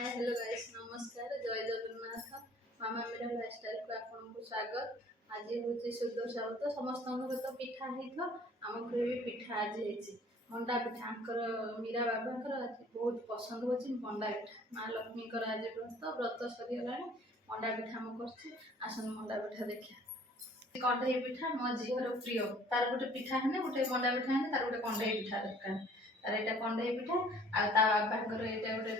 Hi hello guys नमस्कार जय जगन्नाथ मामा मेरा लाइफस्टाइल को आपको स्वागत। आज हूँ सुदर्शा तो समस्त तो पिठा होता आम घर भी पिठा आज होती मंडा पिठा मीरा बाबा आज बहुत पसंद हो मंडा पिठा माँ लक्ष्मी आज व्रत सरीगला मंडा पिठा मुझे आसन मंडा पिठा देखिए कंडई पिठा मो झीर प्रिय तार गोटे पिठा है गोटे मंडा पिठा है तार गोटे कंडई पिठा दरकार तार यहाँ कंडई पिठा आ बाबांकर यहाँ गोटे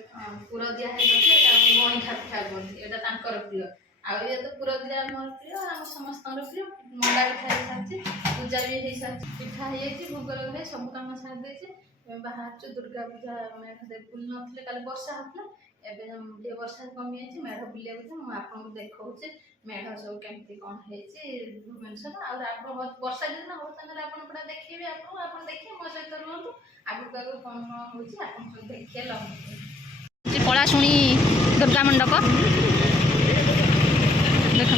पुर दिहरी गईठा पिठा कहते यहाँ प्रिय आए तो पुर दिया मोर प्रिय आम समस्त प्रिय मंडा पिठा हो सारी पूजा भी हो सारी पिठा हो भोग लगे सब कम सारी बाहर दुर्गा पूजा मेढ़ बुल ना कल वर्षा होता एवं वर्षा कमी जाए मेढ़ बुलाक आपको देखा मेढ़ सब केमती कौन है भुवनेश्वर आप वर्षा दिन होता आप देखिए आप देखिए मो सहित रुहतु आगू आगू कौन कौन हो देखिए लगे पलाशुणी दुर्गा मंडप देख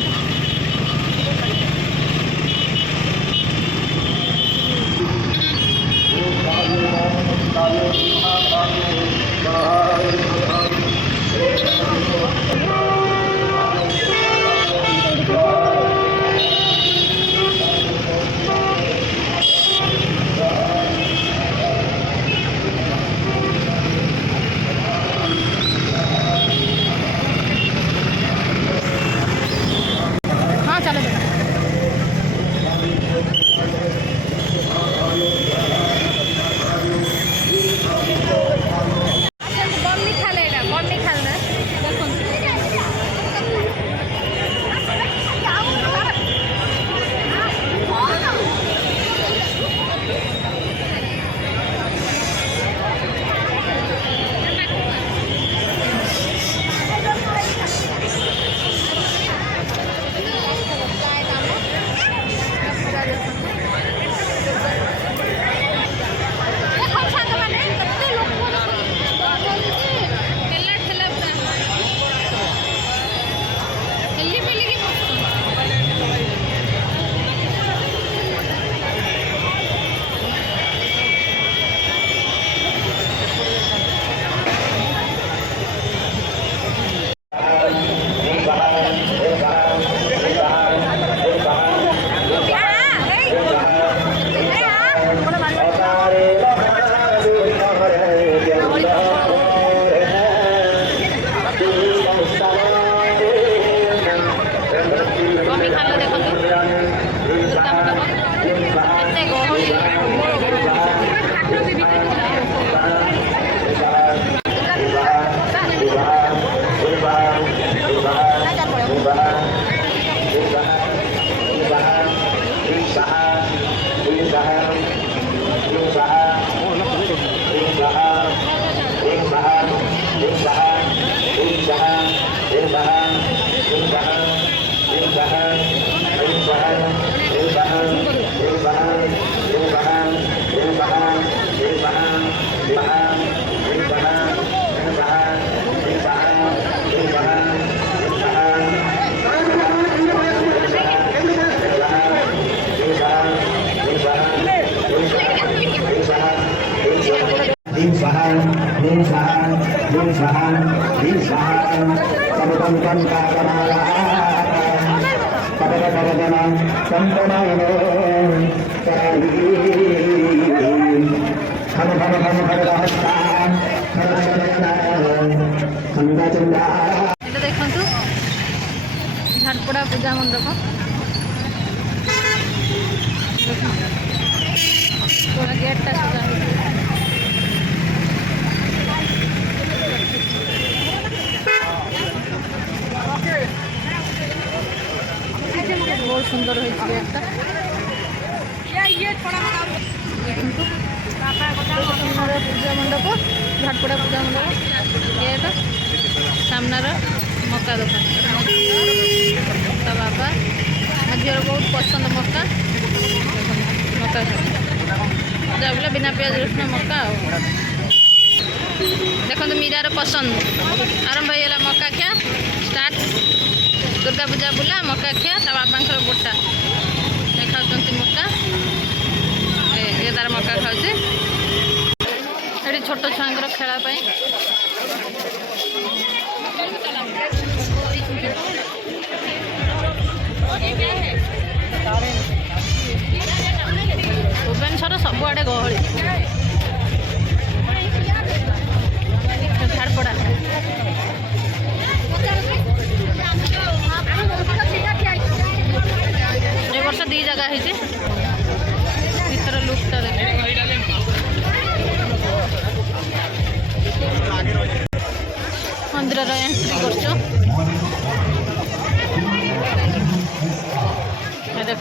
देखु झारपड़ा पूजा मंडप गेटा सजा बहुत सुंदर गेटा पूजा मंडप झारपड़ा पूजा मंडप गेट सामनार मक्का दुकान मक्का बाबा मझीर बहुत पसंद मक्का मक्का पूजा बोले बिना प्याज रसुण मक्का देखो मीरार पसंद आरंभ होगा मक्का खिया स्टार्ट दुर्गा पूजा बुला मक्का खिया ता बाबा गोटा देखा मक्का ये तार मक्का खाऊे छोट छुआ खेला भुवनेश्वर सबुआड़े गहली झाड़पड़ा ए वर्ष दी जगह है भीतर लुकटा देख मंदिर एंट्री कर देख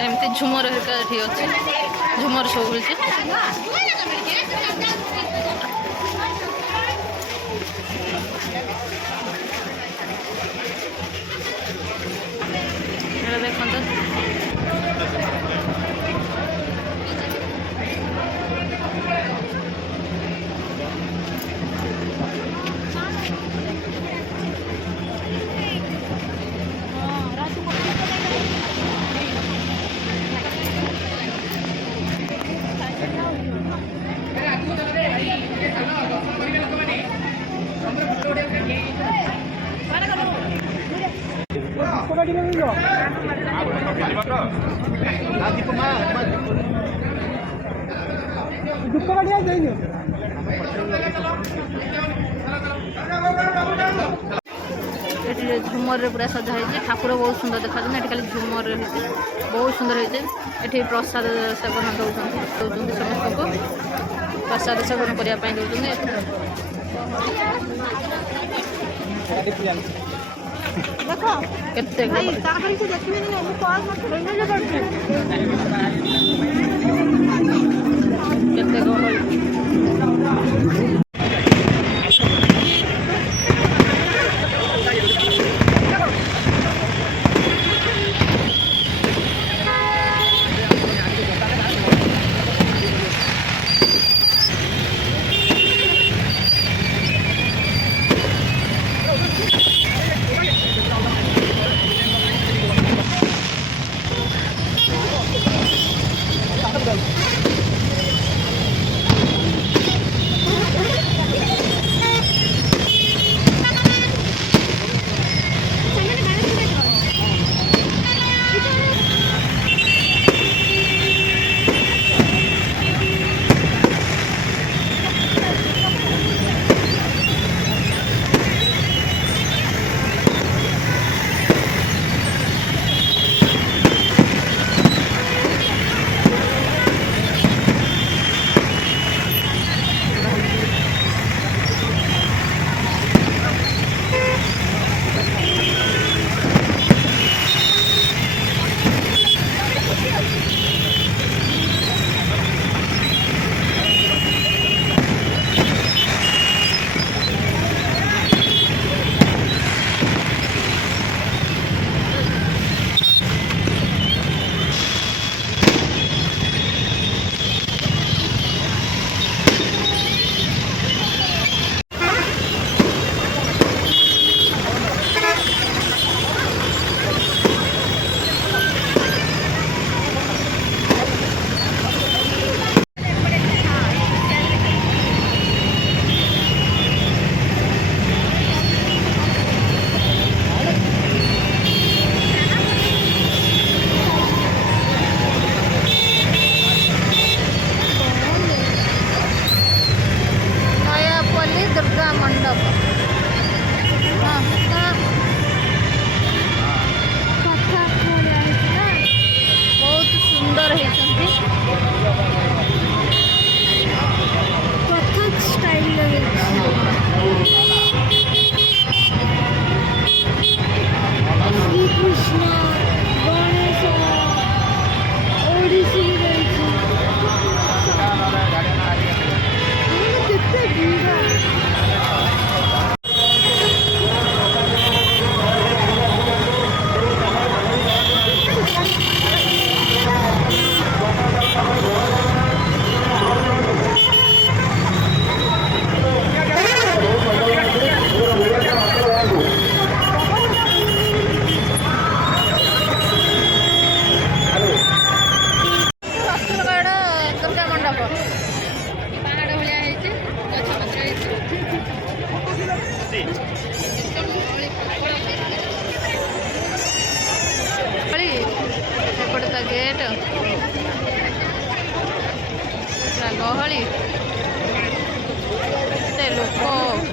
एमती झुमर अच्छे झुमर सब मिलছে देखो झुमर पूरा सजा है ठाकुर बहुत सुंदर देखा खाली झुमर बहुत सुंदर है प्रसाद सेवन दौरान समस्त को प्रसाद सेवन करने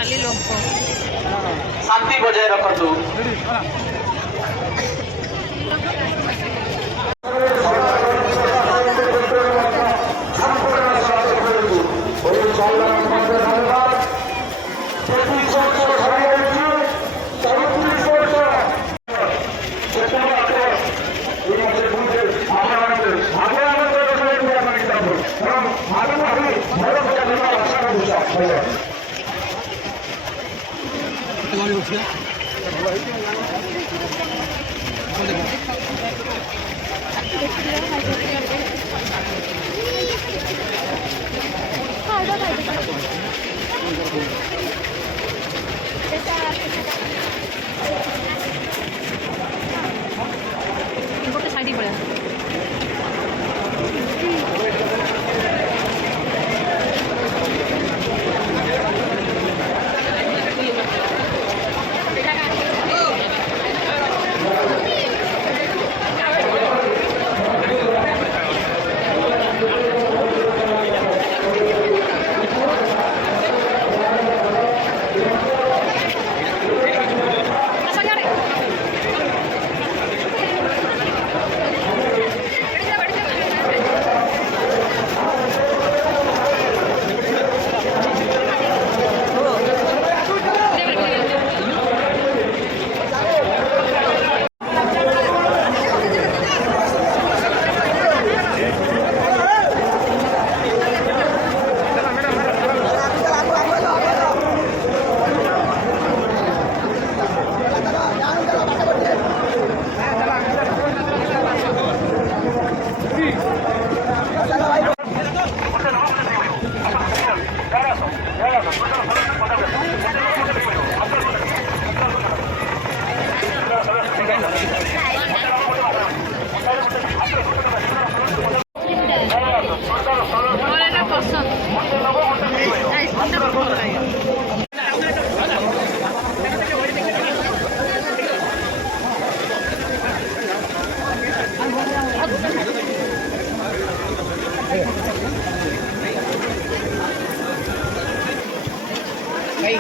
खाली लोक शांति बजाय रखतु ଗୋଟେ ଶାଢ଼ୀ ପଳେଇ ମୋର ଏଇଟା ପସନ୍ଦ ଆଇସ୍କ୍ରିମ୍ଟା ଭଲ ଲାଗେ Hey.